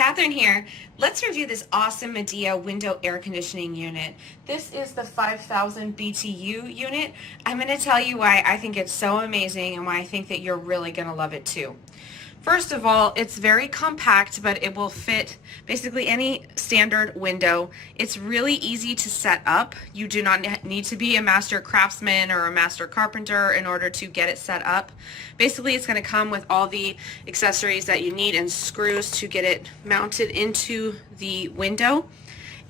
Catherine here. Let's review this awesome Midea window air conditioning unit. This is the 5000 BTU unit. I'm going to tell you why I think it's so amazing and why I think that you're really going to love it too. First of all, it's very compact, but it will fit basically any standard window. It's really easy to set up. You do not need to be a master craftsman or a master carpenter in order to get it set up. Basically, it's going to come with all the accessories that you need and screws to get it mounted into the window.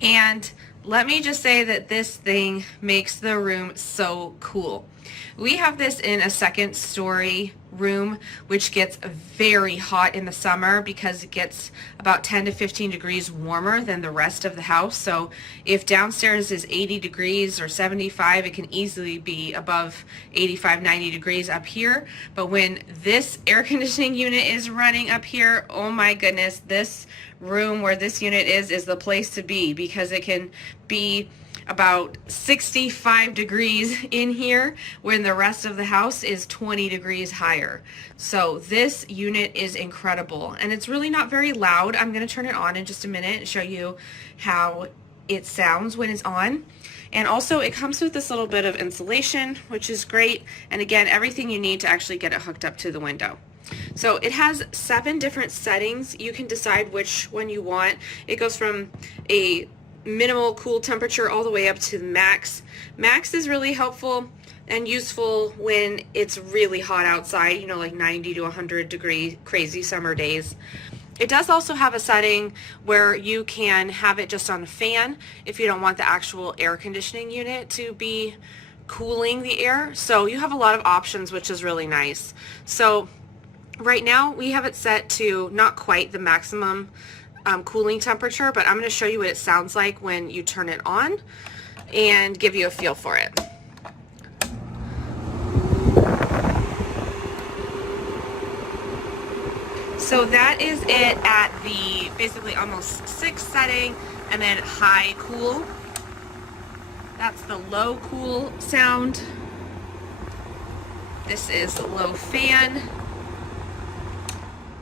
And let me just say that this thing makes the room so cool. We have this in a second story room, which gets very hot in the summer because it gets about 10 to 15 degrees warmer than the rest of the house. So if downstairs is 80 degrees or 75, it can easily be above 85, 90 degrees up here. But when this air conditioning unit is running up here, oh my goodness, this room where this unit is the place to be, because it can be about 65 degrees in here when the rest of the house is 20 degrees higher. So this unit is incredible, and it's really not very loud. I'm going to turn it on in just a minute and show you how it sounds when it's on. And also it comes with this little bit of insulation, which is great, and again, everything you need to actually get it hooked up to the window. So it has 7 different settings. You can decide which one you want. It goes from a minimal cool temperature all the way up to max. Max is really helpful and useful when it's really hot outside, you know, like 90 to 100 degree crazy summer days. It does also have a setting where you can have it just on a fan if you don't want the actual air conditioning unit to be cooling the air. So you have a lot of options, which is really nice. So right now we have it set to not quite the maximum cooling temperature, but I'm going to show you what it sounds like when you turn it on and give you a feel for it. So that is it at the basically almost 6 setting, and then high cool. That's the low cool sound. This is low fan,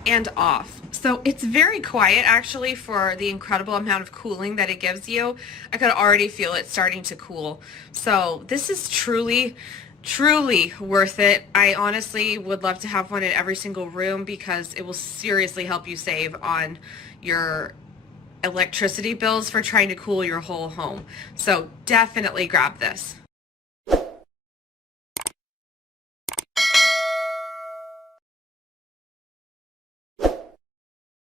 and off. So it's very quiet actually for the incredible amount of cooling that it gives you. I could already feel it starting to cool. So this is truly worth it. I honestly would love to have one in every single room because it will seriously help you save on your electricity bills for trying to cool your whole home. So definitely grab this.